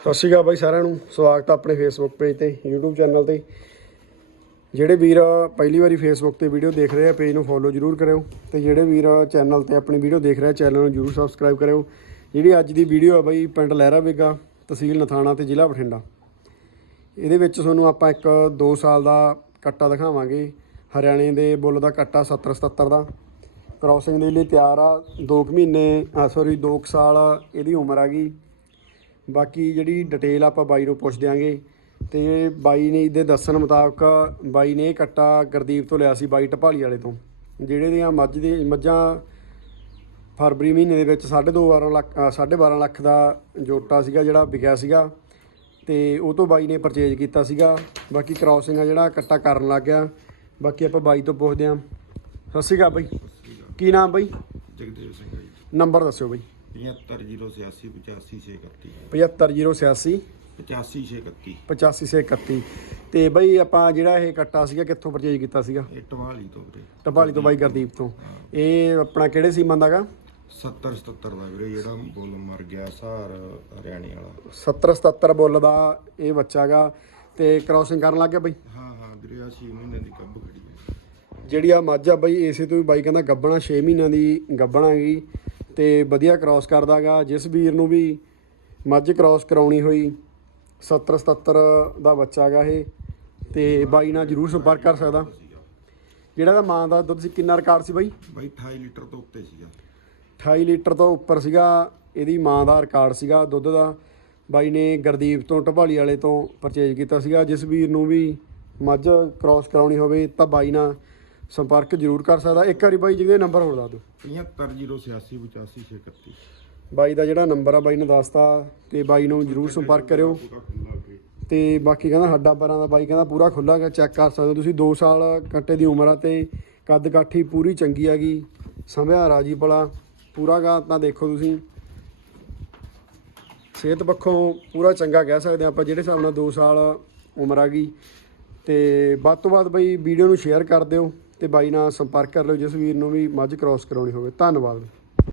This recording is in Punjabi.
ਸਤਿ ਸ਼੍ਰੀ ਅਕਾਲ ਬਾਈ ਸਾਰਿਆਂ ਨੂੰ। ਸਵਾਗਤ ਹੈ ਆਪਣੇ ਫੇਸਬੁੱਕ ਪੇਜ ਤੇ, YouTube ਚੈਨਲ ਤੇ। ਜਿਹੜੇ ਵੀਰ ਪਹਿਲੀ ਵਾਰੀ ਫੇਸਬੁੱਕ ਤੇ ਵੀਡੀਓ ਦੇਖ ਰਹੇ ਆ ਪੇਜ ਨੂੰ ਫੋਲੋ ਜਰੂਰ ਕਰਿਓ। ਤੇ ਜਿਹੜੇ ਵੀਰ ਚੈਨਲ ਤੇ ਆਪਣੀ ਵੀਡੀਓ ਦੇਖ ਰਹੇ ਆ ਚੈਨਲ ਨੂੰ ਜਰੂਰ ਸਬਸਕ੍ਰਾਈਬ ਕਰਿਓ। ਜਿਹੜੀ ਅੱਜ ਦੀ ਵੀਡੀਓ ਆ ਬਾਈ, ਪਿੰਡ ਲਹਿਰਾ ਬੇਗਾ, ਤਹਿਸੀਲ ਨਥਾਣਾ ਤੇ ਜ਼ਿਲ੍ਹਾ ਬਠਿੰਡਾ। ਇਹਦੇ ਵਿੱਚ ਤੁਹਾਨੂੰ ਆਪਾਂ ਇੱਕ 2 ਸਾਲ ਦਾ ਕੱਟਾ ਦਿਖਾਵਾਂਗੇ। ਹਰਿਆਣੇ ਦੇ ਬੁੱਲ ਦਾ ਕੱਟਾ 70 77 ਦਾ। ਕ੍ਰਾਸਿੰਗ ਦੇ ਲਈ ਤਿਆਰ ਆ। 2 ਮਹੀਨੇ ਆ ਸੌਰੀ 2 ਸਾਲ ਇਹਦੀ ਉਮਰ ਆ ਗਈ। ਬਾਕੀ ਜਿਹੜੀ ਡਿਟੇਲ ਆਪਾਂ ਬਾਈ ਨੂੰ ਪੁੱਛ ਦਿਆਂਗੇ ਤੇ ਬਾਈ ਨੇ ਇਹਦੇ ਦੱਸਣ ਮੁਤਾਬਕ ਬਾਈ ਨੇ ਇਹ ਕੱਟਾ ਗੁਰਦੀਪ ਤੋਂ ਲਿਆ ਸੀ ਬਾਈ ਢਪਾਲੀ ਵਾਲੇ ਤੋਂ ਜਿਹੜੇ ਦੀਆਂ ਮੱਝ ਦੀ ਮੱਝਾਂ ਫਰਵਰੀ ਮਹੀਨੇ ਦੇ ਵਿੱਚ 2.5 ਲੱਖ ਅ, 12.5 ਲੱਖ ਦਾ ਜੋਟਾ ਸੀਗਾ ਜਿਹੜਾ ਵਿਕਿਆ ਸੀਗਾ ਤੇ ਉਹ ਤੋਂ ਬਾਈ ਨੇ ਪਰਚੇਜ ਕੀਤਾ ਸੀਗਾ। ਬਾਕੀ ਕ੍ਰਾਸਿੰਗ ਆ ਜਿਹੜਾ ਕੱਟਾ ਕਰਨ ਲੱਗ ਗਿਆ। ਬਾਕੀ ਆਪਾਂ ਬਾਈ ਤੋਂ ਪੁੱਛਦੇ ਆਂ। ਸਤਿ ਸ਼੍ਰੀ ਅਕਾਲ ਬਾਈ। ਕੀ ਨਾਮ ਬਾਈ? ਜਗਦੇਵ ਸਿੰਘ ਜੀ। ਨੰਬਰ ਦੱਸਿਓ ਬਾਈ। 75086 85631 75086 85631 8531 ਤੇ ਬਾਈ ਆਪਾਂ ਜਿਹੜਾ ਇਹ ਕੱਟਾ ਸੀਗਾ ਕਿੱਥੋਂ ਪਰਚੇਜ ਕੀਤਾ ਸੀਗਾ? ਇਹ ਟਵਾਲੀ ਤੋਂ ਵੀਰੇ। ਟਪਾਲੀ ਤੋਂ ਬਾਈ ਗੁਰਦੀਪ ਤੋਂ। ਇਹ ਆਪਣਾ ਕਿਹੜੇ ਸੀਮਨ ਦਾਗਾ 70 77 ਦਾ ਵੀਰੇ ਜਿਹੜਾ ਬੁੱਲ ਮਰ ਗਿਆ ਸਾਰ ਹਰਿਆਣੇ ਵਾਲਾ। 70 77 ਬੁੱਲ ਦਾ ਇਹ ਬੱਚਾਗਾ ਤੇ ਕ੍ਰਾਸਿੰਗ ਕਰਨ ਲੱਗ ਗਿਆ ਬਾਈ? ਹਾਂ ਹਾਂ ਵੀਰੇ ਆ 6 ਮਹੀਨੇ ਦੀ ਕੱਬ ਖੜੀ ਹੈ। ਜਿਹੜੀ ਆ ਮੱਝ ਆ ਬਾਈ ਇਸੇ ਤੋਂ ਵੀ ਬਾਈ ਕਹਿੰਦਾ ਗੱਬਣਾ 6 ਮਹੀਨਿਆਂ ਦੀ ਗੱਬਣਾ ਹੈਗੀ। ਤੇ ਵਧੀਆ ਕ੍ਰਾਸ ਕਰਦਾਗਾ ਜਿਸ ਵੀਰ ਨੂੰ ਵੀ ਮੱਝ ਕ੍ਰਾਸ ਕਰਾਉਣੀ ਹੋਈ 70 77 ਦਾ ਬੱਚਾਗਾ ਇਹ ਤੇ ਬਾਈ ਨਾਲ ਜਰੂਰ ਸੰਪਰਕ ਕਰ ਸਕਦਾ। ਜਿਹੜਾ ਦਾ ਮਾਂ ਦਾ ਦੁੱਧ ਸੀ ਕਿੰਨਾ ਰਿਕਾਰਡ ਸੀ ਬਾਈ? ਬਾਈ 28 ਲੀਟਰ ਤੋਂ ਉੱਤੇ ਸੀਗਾ। 28 ਲੀਟਰ ਤੋਂ ਉੱਪਰ ਸੀਗਾ ਇਹਦੀ ਮਾਂ ਦਾ ਰਿਕਾਰਡ ਸੀਗਾ ਦੁੱਧ ਦਾ। ਬਾਈ ਨੇ ਗੁਰਦੀਪ ਤੋਂ ਢਪਾਲੀ ਵਾਲੇ ਤੋਂ ਪਰਚੇਜ ਕੀਤਾ ਸੀਗਾ ਜਿਸ ਵੀਰ ਨੂੰ ਵੀ ਮੱਝ ਕ੍ਰਾਸ ਕਰਾਉਣੀ ਹੋਵੇ ਤਾਂ ਬਾਈ ਨਾਲ ਸੰਪਰਕ ਜ਼ਰੂਰ ਕਰ ਸਕਦਾ। ਇੱਕ ਵਾਰੀ ਬਾਈ ਜਿਹਦੇ ਨੰਬਰ ਹੋਰ ਦੱਸ ਦਿਓ। 75086 85631 ਬਾਈ ਦਾ ਜਿਹੜਾ ਨੰਬਰ ਆ ਬਾਈ ਨੇ ਦੱਸਤਾ ਤੇ ਬਾਈ ਨੂੰ ਜ਼ਰੂਰ ਸੰਪਰਕ ਕਰਿਓ। ਤੇ ਬਾਕੀ ਕਹਿੰਦਾ ਹੱਡਾ ਪੈਰਾਂ ਦਾ ਬਾਈ ਕਹਿੰਦਾ ਪੂਰਾ ਖੁੱਲਾ ਹੈਗਾ ਚੈੱਕ ਕਰ ਸਕਦੇ ਹੋ ਤੁਸੀਂ। 2 ਸਾਲ ਕੱਟੇ ਦੀ ਉਮਰ ਆ ਤੇ ਕੱਦ ਕਾਠੀ ਪੂਰੀ ਚੰਗੀ ਹੈਗੀ। ਸੰਭਿਆ ਰਾਜੀ ਭਲਾ ਪੂਰਾ ਗਾ ਤਾਂ ਦੇਖੋ ਤੁਸੀਂ। ਸਿਹਤ ਪੱਖੋਂ ਪੂਰਾ ਚੰਗਾ ਕਹਿ ਸਕਦੇ ਆਪਾਂ ਜਿਹੜੇ ਹਿਸਾਬ ਨਾਲ 2 ਸਾਲ ਉਮਰ ਆ ਗਈ। ਤੇ ਵੱਧ ਤੋਂ ਵੱਧ ਬਈ ਵੀਡੀਓ ਨੂੰ ਸ਼ੇਅਰ ਕਰ ਦਿਓ। ਤੇ ਬਾਈ ਨਾਲ ਸੰਪਰਕ ਕਰ ਲਿਓ, ਜਿਸ ਵੀਰ ਨੂੰ ਵੀ ਮੱਝ ਕ੍ਰਾਸ ਕਰਾਉਣੀ ਹੋਵੇ। ਧੰਨਵਾਦ।